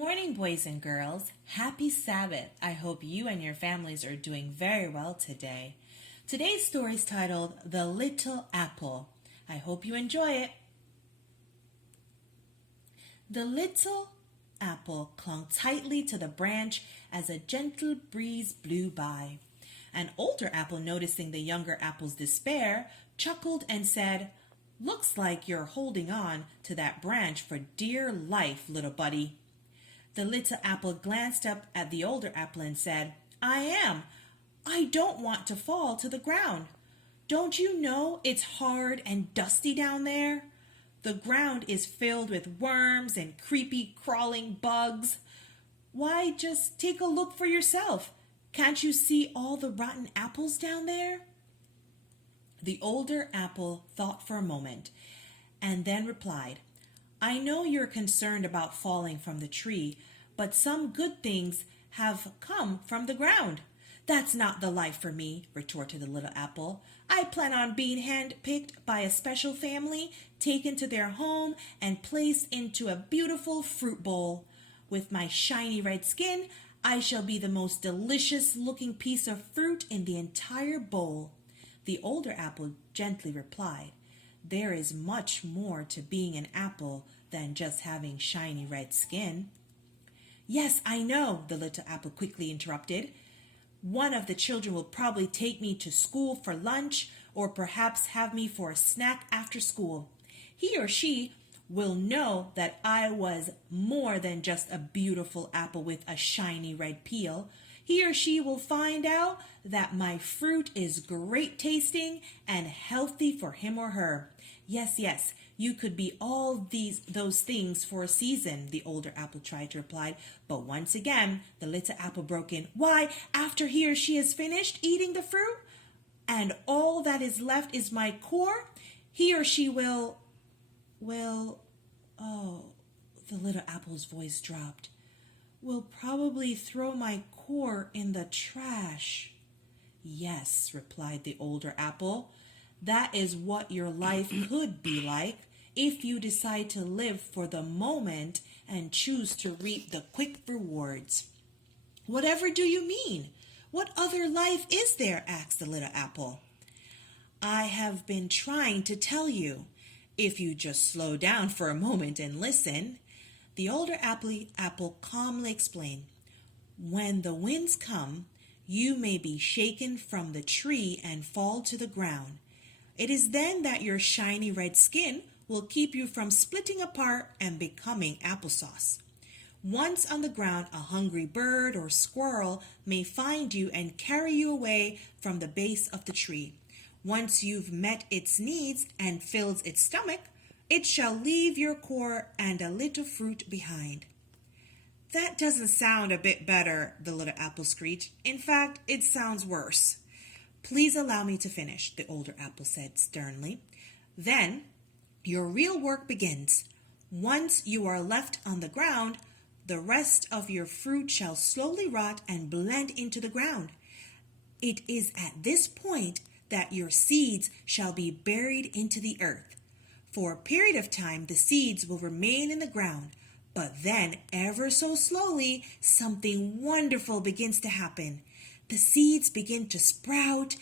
Morning, boys and girls. Happy Sabbath. I hope you and your families are doing very well today. Today's story is titled The Little Apple. I hope you enjoy it. The little apple clung tightly to the branch as a gentle breeze blew by. An older apple, noticing the younger apple's despair, chuckled and said, "Looks like you're holding on to that branch for dear life, little buddy." The little apple glanced up at the older apple and said, "I am. I don't want to fall to the ground. Don't you know it's hard and dusty down there? The ground is filled with worms and creepy crawling bugs. Why, just take a look for yourself. Can't you see all the rotten apples down there?" The older apple thought for a moment and then replied, "I know you're concerned about falling from the tree, but some good things have come from the ground." "That's not the life for me," retorted the little apple. "I plan on being handpicked by a special family, taken to their home, and placed into a beautiful fruit bowl. With my shiny red skin, I shall be the most delicious looking piece of fruit in the entire bowl." The older apple gently replied, "There is much more to being an apple than just having shiny red skin." "Yes, I know," the little apple quickly interrupted. "One of the children will probably take me to school for lunch or perhaps have me for a snack after school. He or she will know that I was more than just a beautiful apple with a shiny red peel. He or she will find out that my fruit is great tasting and healthy for him or her. Yes, you could be all those things for a season," the older apple tried to reply, but once again the little apple broke in. "Why, after he or she has finished eating the fruit, and all that is left is my core, he or she will, oh," the little apple's voice dropped, "will probably throw my core in the trash." "Yes," replied the older apple, "that is what your life could be like if you decide to live for the moment and choose to reap the quick rewards." "Whatever do you mean? What other life is there?" asked the little apple. "I have been trying to tell you, if you just slow down for a moment and listen," the older apple calmly explained. "When the winds come, you may be shaken from the tree and fall to the ground. It is then that your shiny red skin will keep you from splitting apart and becoming applesauce. Once on the ground, a hungry bird or squirrel may find you and carry you away from the base of the tree. Once you've met its needs and filled its stomach, it shall leave your core and a little fruit behind." "That doesn't sound a bit better," the little apple screeched. "In fact, it sounds worse." "Please allow me to finish," the older apple said sternly. "Then your real work begins. Once you are left on the ground, the rest of your fruit shall slowly rot and blend into the ground. It is at this point that your seeds shall be buried into the earth. For a period of time, the seeds will remain in the ground, but then, ever so slowly, something wonderful begins to happen. The seeds begin to sprout,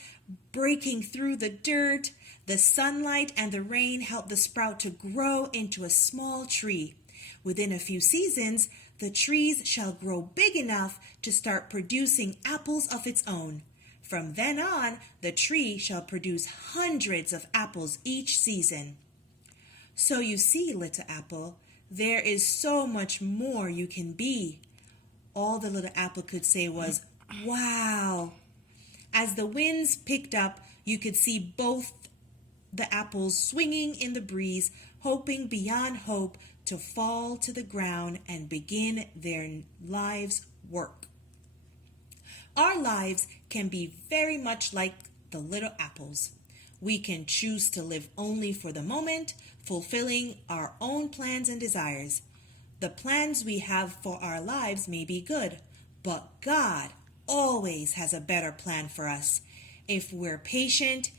breaking through the dirt. The sunlight and the rain help the sprout to grow into a small tree. Within a few seasons, the trees shall grow big enough to start producing apples of its own. From then on, the tree shall produce hundreds of apples each season." "So you see, little apple, there is so much more you can be." All the little apple could say was, "Wow." As the winds picked up, you could see both the apples swinging in the breeze, hoping beyond hope to fall to the ground and begin their lives' work. Our lives can be very much like the little apples. We can choose to live only for the moment, fulfilling our own plans and desires. The plans we have for our lives may be good, but God always has a better plan for us. If we're patient,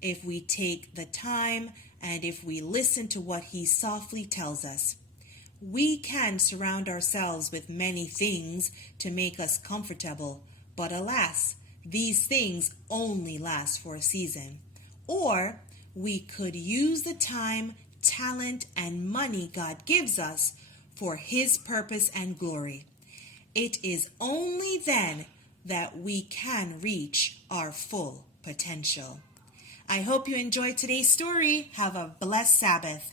if we take the time, and if we listen to what He softly tells us. We can surround ourselves with many things to make us comfortable, but alas, these things only last for a season. Or we could use the time, talent, and money God gives us for His purpose and glory. It is only then that we can reach our full potential. I hope you enjoyed today's story. Have a blessed Sabbath.